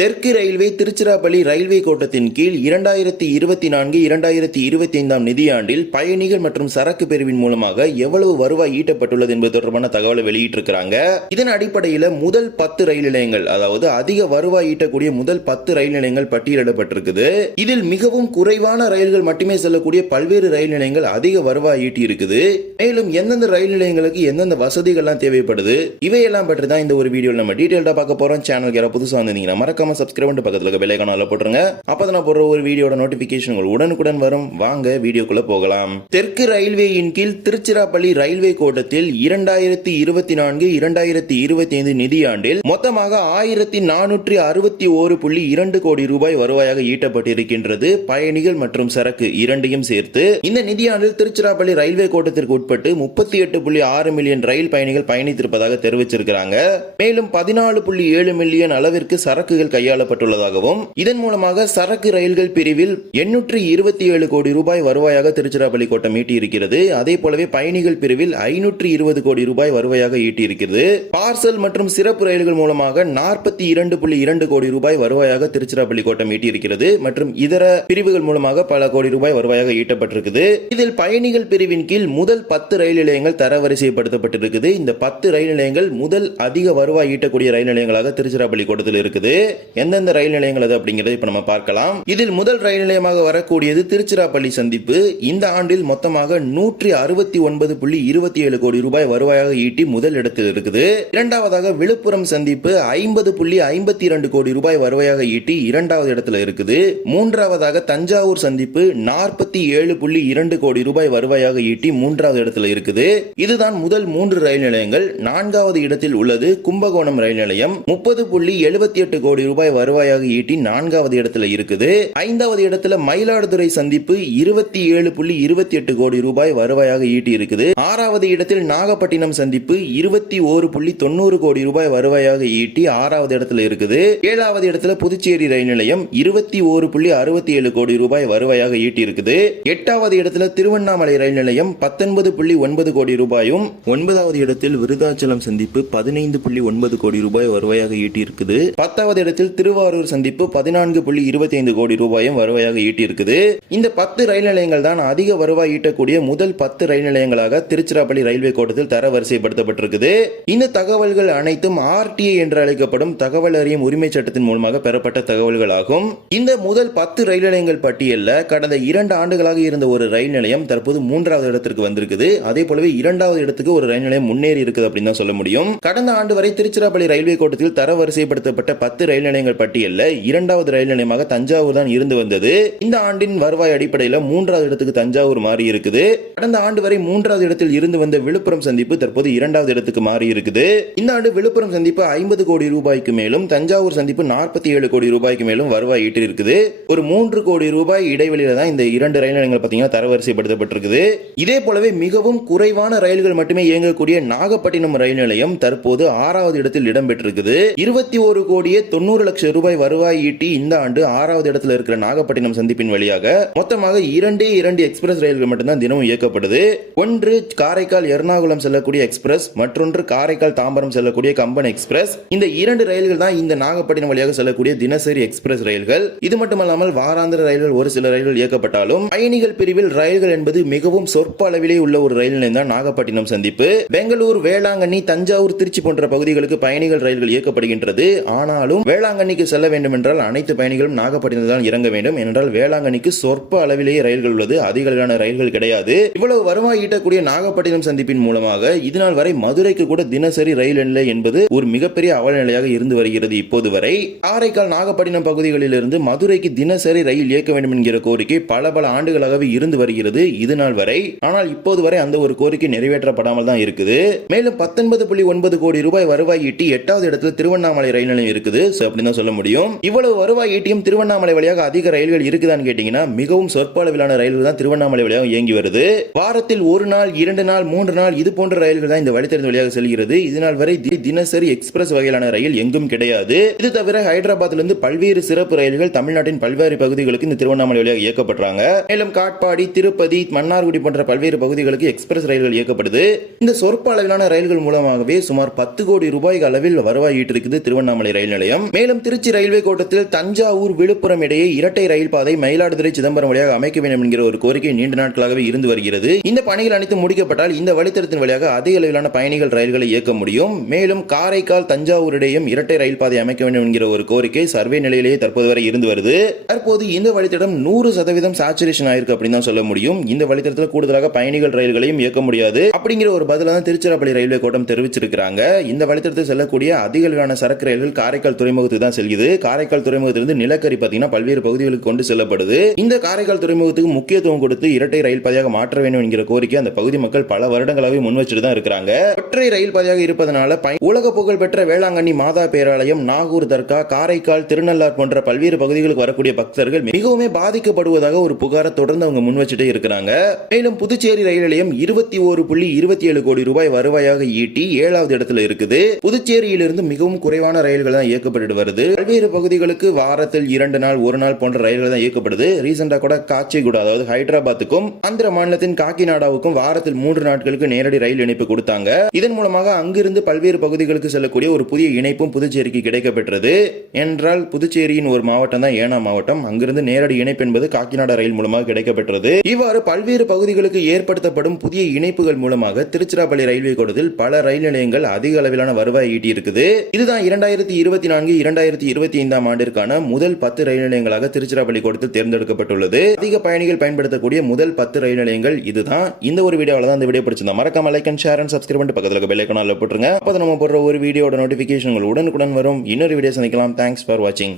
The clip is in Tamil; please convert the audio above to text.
தெற்கு ரயில்வே திருச்சிராப்பள்ளி ரயில்வே கோட்டத்தின் கீழ் இரண்டாயிரத்தி இருபத்தி நான்கு இரண்டாயிரத்தி இருபத்தி ஐந்தாம் நிதியாண்டில் பயணிகள் மற்றும் சரக்கு பிரிவின் மூலமாக எவ்வளவு வருவாய் ஈட்டப்பட்டுள்ளது என்பது தொடர்பான தகவலை வெளியிட்டிருக்கிறாங்க. இதன் அடிப்படையில் முதல் பத்து ரயில் நிலையங்கள் அதாவது அதிக வருவாய் ஈட்டக்கூடிய முதல் பத்து ரயில் நிலையங்கள் பட்டியலிடப்பட்டிருக்குது. இதில் மிகவும் குறைவான ரயில்கள் மட்டுமே செல்லக்கூடிய பல்வேறு ரயில் நிலையங்கள் அதிக வருவாய் ஈட்டி இருக்குது மேலும் எந்தெந்த ரயில் நிலையங்களுக்கு எந்தெந்த வசதிகள்லாம் தேவைப்படுது இவையெல்லாம் பற்றி தான் இந்த ஒரு வீடியோவில் நம்ம டீட்டெயில்டாக பார்க்க போறோம். சேனல் யாராவது புதுசாக வந்திருந்தீங்கன்னா மறக்காம மறக்காம சப்ஸ்கிரைப் பண்ணிட்டு பக்கத்தில் இருக்க பெல் போட்டுருங்க. அப்பதான் நான் போடுற ஒரு வீடியோட நோட்டிபிகேஷன் உங்களுக்கு உடனுக்குடன் வரும். வாங்க வீடியோக்குள்ள போகலாம். தெற்கு ரயில்வேயின் கீழ் திருச்சிராப்பள்ளி ரயில்வே கோட்டத்தில் இரண்டாயிரத்தி இருபத்தி நான்கு இரண்டாயிரத்தி இருபத்தி ஐந்து நிதியாண்டில் மொத்தமாக ஆயிரத்தி நானூற்றி அறுபத்தி ஓரு புள்ளி இரண்டு கோடி ரூபாய் வருவாயாக ஈட்டப்பட்டிருக்கின்றது. பயணிகள் மற்றும் சரக்கு இரண்டையும் சேர்த்து இந்த நிதியாண்டில் திருச்சிராப்பள்ளி ரயில்வே கோட்டத்திற்கு உட்பட்டு முப்பத்தி எட்டு புள்ளி ஆறு மில்லியன் ரயில் பயணிகள் பயணித்திருப்பதாக தெரிவிச்சிருக்கிறாங்க. மேலும் பதினாலு புள்ளி ஏழு மில்லியன் அளவிற்கு சரக்குகள் கையாளப்பட்டுள்ளதாகவும் இதன் மூலமாக சரக்கு ரயில்கள் பிரிவில் எண்ணூற்றி இருபத்தி ஏழு கோடி ரூபாய் வருவாயாக திருச்சிராப்பள்ளி கோட்டம் ஈட்டியிருக்கிறது. அதே போலவே பயணிகள் பிரிவில் ஐநூற்று இருபது கோடி ரூபாய் வருவாயாக ஈட்டியிருக்கிறது. பார்சல் மற்றும் சிறப்பு ரயில்கள் மூலமாக நாற்பத்தி இரண்டு புள்ளி இரண்டு கோடி ரூபாய் வருவாயாக திருச்சிராப்பள்ளி கோட்டம் ஈட்டியிருக்கிறது. மற்றும் இதர பிரிவுகள் மூலமாக பல கோடி ரூபாய் வருவாயாக ஈட்டப்பட்டிருக்குது. இதில் பயணிகள் பிரிவின் கீழ் முதல் பத்து ரயில் நிலையங்கள் தரவரிசைப்படுத்தப்பட்டிருக்குது. இந்த பத்து ரயில் நிலையங்கள் முதல் அதிக வருவாய் ஈட்டக்கூடிய ரயில் நிலையங்களாக திருச்சிராப்பள்ளி கோட்டத்தில் இருக்குது. எந்தெந்த ரயில் நிலையங்கள் அது அப்படிங்கறத இப்ப நம்ம பார்க்கலாம். இதில் முதல் ரயில் நிலையமாக வரக்கூடியது திருச்சிராப்பள்ளி சந்திப்பு. இந்த ஆண்டில் மொத்தமாக நூற்றி அறுபத்தி ஒன்பது புள்ளி இருபத்தி ஏழு கோடி ரூபாய் வருவாயாக ஈட்டி முதல் இடத்தில் இருக்குது. இரண்டாவதாக விழுப்புரம் சந்திப்பு ஐம்பது புள்ளி ஐம்பத்தி இரண்டு கோடி ரூபாய் வருவாயாக ஈட்டி இரண்டாவது இடத்துல இருக்குது. மூன்றாவதாக தஞ்சாவூர் சந்திப்பு நாற்பத்தி ஏழு புள்ளி இரண்டு கோடி ரூபாய் வருவாயாக ஈட்டி மூன்றாவது இடத்துல இருக்குது. இதுதான் முதல் மூன்று ரயில் நிலையங்கள். நான்காவது இடத்தில் உள்ளது கும்பகோணம் ரயில் நிலையம். முப்பது புள்ளி எழுபத்தி எட்டு கோடி ரூபாய் வருவாயாக ஈட்டி நான்காவது இடத்துல இருக்குது. ஐந்தாவது இடத்துல மயிலாடுதுறை சந்திப்பு இருபத்தி ஏழு புள்ளி இருபத்தி எட்டு கோடி ரூபாய் வருவாயாக ஈட்டி இருக்குது. ஆறாவது இடத்தில் நாகப்பட்டினம் சந்திப்பு இருபத்தி ஓரு புள்ளி தொண்ணூறு கோடி ரூபாய் வருவாயாக ஈட்டி ஆறாவது இடத்துல இருக்குது. ஏழாவது இடத்துல புதுச்சேரி ரயில் நிலையம் இருபத்தி ஓரு புள்ளி அறுபத்தி ஏழு கோடி ரூபாய் வருவாயாக ஈட்டி இருக்குது. எட்டாவது இடத்துல திருவண்ணாமலை ரயில் நிலையம் பத்தொன்பது புள்ளி ஒன்பது கோடி ரூபாயும் ஒன்பதாவது இடத்தில் விருதாச்சலம் சந்திப்பு பதினைந்து புள்ளி ஒன்பது கோடி ரூபாய் வருவாயாக ஈட்டி இருக்குது. பத்தாவது இடத்தில் திருவாரூர் சந்திப்பு பதினான்கு புள்ளி இருபத்தி ஐந்து கோடி ரூபாயும் வருவாயாக ஈட்டியிருக்குது. இந்த பத்து ரயில் நிலையங்கள் தான் அதிக வருவாய் ஈட்டக்கூடிய முதல் பத்து ரயில் நிலையங்களாக திருச்சிராப்பள்ளி ரயில்வே கோட்டத்தில் தர வரிசைப்படுத்தப்பட்டிருக்குது இந்த தகவல்கள் அனைத்தும் ஆர்டிஐ என்று அழைக்கப்படும் தகவல் அறியும் உரிமை சட்டத்தின் மூலமாக பெறப்பட்ட தகவல்கள் ஆகும் இந்த முதல் பத்து ரயில் நிலையங்கள் பட்டியலில் கடந்த இரண்டு ஆண்டுகளாக இருந்த ஒரு ரயில் நிலையம் தற்போது மூன்றாவது இடத்திற்கு வந்திருக்குது. அதே போலவே இரண்டாவது இடத்துக்கு ஒரு ரயில் நிலையம் முன்னேறி இருக்குது அப்படின்னு தான் சொல்ல முடியும். கடந்த ஆண்டு வரை திருச்சிராப்பள்ளி ரயில்வே கோட்டத்தில் தர வரிசைப்படுத்தப்பட்ட பத்து ரயில் நிலையங்கள் பட்டியலில் இரண்டாவது ரயில் நிலையமாக தஞ்சாவூர் தான் இருந்து வந்தது. இந்த ஆண்டின் வருவாய் அடிப்படையில் மூன்றாவது இடத்துக்கு தஞ்சாவூர் மாறி இருக்குது. கடந்த ஆண்டு வரை மூன்றாவது இடத்தில் இருந்து வந்த விழுப்புரம் சந்திப்பு தற்போது இரண்டாவது இடத்துக்கு மாறி இருக்குது. இந்த ஆண்டு விழுப்புரம் சந்திப்பு ஐம்பது கோடி ரூபாய்க்கு மேலும் தஞ்சாவூர் சந்திப்பு நாற்பத்தி ஏழு கோடி ரூபாய்க்கு மேலும் வருவாய் ஈட்டிருக்குது ஒரு மூன்று கோடி ரூபாய் இடைவெளியில தான் இந்த இரண்டு ரயில் நிலையங்கள் பார்த்தீங்கன்னா தரவரிசைப்படுத்தப்பட்டிருக்குது. இதே போலவே மிகவும் குறைவான ரயில்கள் மட்டுமே இயங்கக்கூடிய நாகப்பட்டினம் ரயில் நிலையம் தற்போது ஆறாவது இடத்தில் இடம்பெற்றிருக்குது. இருபத்தி ஒரு கோடியே தொண்ணூறு நூறு லட்சம் ரூபாய் வருவாய் ஈட்டி இந்த ஆண்டு ஆறாவது இடத்துல இருக்கிற நாகப்பட்டினம் சந்திப்பின் வழியாக மொத்தமாக இரண்டே இரண்டு எக்ஸ்பிரஸ் ரயில்கள் மட்டும்தான் தினமும் இயக்கப்படுது. ஒன்று காரைக்கால் எர்ணாகுளம் செல்லக்கூடிய எக்ஸ்பிரஸ் மற்றொன்று காரைக்கால் தாம்பரம் செல்லக்கூடிய கம்பன் எக்ஸ்பிரஸ். இந்த இரண்டு ரயில்கள் தான் இந்த நாகப்பட்டினம் வழியாக செல்லக்கூடிய தினசரி எக்ஸ்பிரஸ் ரயில்கள். இது மட்டுமல்லாமல் வாராந்திர ரயில்கள் ஒரு சில ரயில்கள் இயக்கப்பட்டாலும் பயணிகள் பிரிவில் ரயில்கள் என்பது மிகவும் சொற்ப அளவிலே உள்ள ஒரு ரயில் நிலையம் தான் நாகப்பட்டினம் சந்திப்பு. பெங்களூர் வேளாங்கண்ணி தஞ்சாவூர் திருச்சி போன்ற பகுதிகளுக்கு பயணிகள் ரயில்கள் இயக்கப்படுகின்றது. ஆனாலும் வேளாங்கண்ணிக்கு செல்ல வேண்டும் என்றால் அனைத்து பயணிகளும் நாகப்பட்டினத்தில் தான் இறங்க வேண்டும். என்றால் வேளாங்கண்ணிக்கு சொற்ப அளவிலேயே ரயில்கள் உள்ளது. அதிக அளவிலான ரயில்கள் கிடையாது. இவ்வளவு வருவாய் ஈட்டக்கூடிய நாகப்பட்டினம் சந்திப்பின் மூலமாக இதுநாள் வரை மதுரைக்கு கூட தினசரி ரயில் இல்லை என்பது ஒரு மிகப்பெரிய அவலநிலையாக இருந்து வருகிறது இப்போது வரை. காரைக்கால் நாகப்பட்டினம் பகுதிகளிலிருந்து மதுரைக்கு தினசரி ரயில் இயக்க வேண்டும் என்கிற கோரிக்கை பல பல ஆண்டுகளாகவே இருந்து வருகிறது இதுநாள் வரை. ஆனால் இப்போது வரை அந்த ஒரு கோரிக்கை நிறைவேற்றப்படாமல் தான் இருக்குது. மேலும் பத்தொன்பது புள்ளி ஒன்பது கோடி ரூபாய் வருவாய் ஈட்டி எட்டாவது இடத்துல திருவண்ணாமலை ரயில் நிலையம் இருக்குது. அப்படின்னு தான் சொல்ல முடியும். இவ்வளவு வருவாய் ஈட்டியும் திருவண்ணாமலை வழியாக அதிக ரயில்கள் இருக்குதான்னு கேட்டீங்கன்னா மிகவும் சொற்ப அளவிலான ரயில்கள் தான் திருவண்ணாமலை வழியாக இயங்கி வருது. வாரத்தில் ஒரு நாள் இரண்டு நாள் மூன்று நாள் இது போன்ற ரயில்கள் தான் இந்த வழித்தடத்து வழியாக செல்கிறது. இதனால் வரை தி- தினசரி எக்ஸ்பிரஸ் வகையிலான ரயில் எங்கும் கிடையாது. இது தவிர ஹைதராபாத்ல இருந்து பல்வேறு சிறப்பு ரயில்கள் தமிழ்நாட்டின் பல்வேறு பகுதிகளுக்கு இந்த திருவண்ணாமலை வழியாக இயக்கப்படுறாங்க. மேலும் காட்பாடி திருப்பதி மன்னார்குடி போன்ற பல்வேறு பகுதிகளுக்கு எக்ஸ்பிரஸ் ரயில்கள் இயக்கப்படுது இந்த சொற்ப அளவிலான ரயில்கள் மூலமாகவே சுமார் பத்து கோடி ரூபாய் அளவில் வருவாய் ஈட்டிருக்குது திருவண்ணாமலை ரயில் நிலையம். மேலும் மேலும் திருச்சி ரயில்வே கோட்டத்தில் தஞ்சாவூர் விழுப்புரம் இடையே இரட்டை ரயில் பாதை மயிலாடுதுறை சிதம்பரம் வழியாக அமைக்க வேண்டும் என்கிற ஒரு கோரிக்கை நீண்ட நாட்களாகவே இருந்து வருகிறது. இந்த பணிகள் அனைத்து முடிக்கப்பட்டால் இந்த வழித்தடத்தின் வழியாக அதிக அளவிலான பயணிகள் ரயில்களை இயக்க முடியும். மேலும் காரைக்கால் தஞ்சாவூர் இடையும் இரட்டை ரயில் பாதை அமைக்க வேண்டும் என்கிற ஒரு கோரிக்கை சர்வே நிலையிலேயே தற்போது வரை இருந்து வருது. தற்போது இந்த வழித்தடம் நூறு சதவீதம் சாச்சுரேஷன் ஆயிருக்கு அப்படின்னு தான் சொல்ல முடியும். இந்த வழித்தடத்தில் கூடுதலாக பயணிகள் ரயில்களையும் இயக்க முடியாது. அப்படிங்கிற ஒரு பதிலாக தான் திருச்சிராப்பள்ளி ரயில்வே கோட்டம் தெரிவிச்சிருக்கிறாங்க. இந்த வழித்தடத்தில் செல்லக்கூடிய அதிக அளவிலான சரக்கு ரயில்கள் காரைக்கால் துறைமுக துறைமுகத்துக்கு தான் செல்கிறது. காரைக்கால் துறைமுகத்திலிருந்து நிலக்கரி பார்த்தீங்கன்னா பல்வேறு பகுதிகளுக்கு கொண்டு செல்லப்படுது. இந்த காரைக்கால் துறைமுகத்துக்கு முக்கியத்துவம் கொடுத்து இரட்டை ரயில் பாதையாக மாற்ற வேண்டும் என்கிற கோரிக்கை அந்த பகுதி மக்கள் பல வருடங்களாகவே முன் வச்சுட்டு தான் இருக்கிறாங்க. ஒற்றை ரயில் பாதையாக இருப்பதனால உலக புகழ் பெற்ற வேளாங்கண்ணி மாதா பேராலயம் நாகூர் தர்கா காரைக்கால் திருநள்ளார் போன்ற பல்வேறு பகுதிகளுக்கு வரக்கூடிய பக்தர்கள் மிகவும் பாதிக்கப்படுவதாக ஒரு புகாரை தொடர்ந்து அவங்க முன் வச்சுட்டே இருக்கிறாங்க. மேலும் புதுச்சேரி ரயில் நிலையம் இருபத்தி ஒரு புள்ளி இருபத்தி ஏழு கோடி ரூபாய் வருவாயாக ஈட்டி ஏழாவது இடத்துல இருக்குது. புதுச்சேரியிலிருந்து மிகவும் குறைவான ரயில்கள் தான் இயக்கப்பட்டு வருது. பல்வேறு பகுதிகளுக்கு வாரத்தில் இரண்டு நாள் ஒரு நாள் போன்ற ரயில்கள் தான் இயக்கப்படுது. ரீசெண்டா கூட காச்சிகுடா அதாவது ஹைதராபாத்துக்கும் ஆந்திர மாநிலத்தின் காக்கிநாடாவுக்கும் வாரத்தில் மூன்று நாட்களுக்கு நேரடி ரயில் இணைப்பு கொடுத்தாங்க. இதன் மூலமாக அங்கிருந்து பல்வேறு பகுதிகளுக்கு செல்லக்கூடிய ஒரு புதிய இணைப்பும் புதுச்சேரிக்கு கிடைக்கப்பெற்றது. என்றால் புதுச்சேரியின் ஒரு மாவட்டம் தான் ஏனா மாவட்டம். அங்கிருந்து நேரடி இணைப்பு என்பது காக்கிநாடா ரயில் மூலமாக கிடைக்கப்பெற்றது. இவ்வாறு பல்வேறு பகுதிகளுக்கு ஏற்படுத்தப்படும் புதிய இணைப்புகள் மூலமாக திருச்சிராப்பள்ளி ரயில்வே கோட்டத்தில் பல ரயில் நிலையங்கள் அதிக அளவிலான வருவாய் ஈட்டி இருக்குது இதுதான் இரண்டாயிரத்தி இருபத்தி நான்கு இரண்டாயிரத்தி இருபத்தி ஐந்தாம் ஆண்டிற்கான முதல் பத்து ரயில் நிலையங்களாக திருச்சிராப்பள்ளி கோட்டத்தில் தேர்ந்தெடுக்கப்பட்டுள்ளது. அதிக பயணிகள் பயன்படுத்தக்கூடிய முதல் பத்து ரயில் நிலையங்கள் இதுதான். இந்த ஒரு வீடியோவில் தான் இந்த வீடியோ பிடிச்சிருந்தா மறக்காம like and share and subscribe பண்ணி பக்கத்தில் பெல் ஐக்கானில் போட்டுருங்க. அப்போ நம்ம போடுற ஒரு வீடியோட நோட்டிஃபிகேஷன் உடனுக்குடன் வரும். இன்னொரு வீடியோ சந்திக்கலாம். தேங்க்ஸ் ஃபார் வாட்சிங்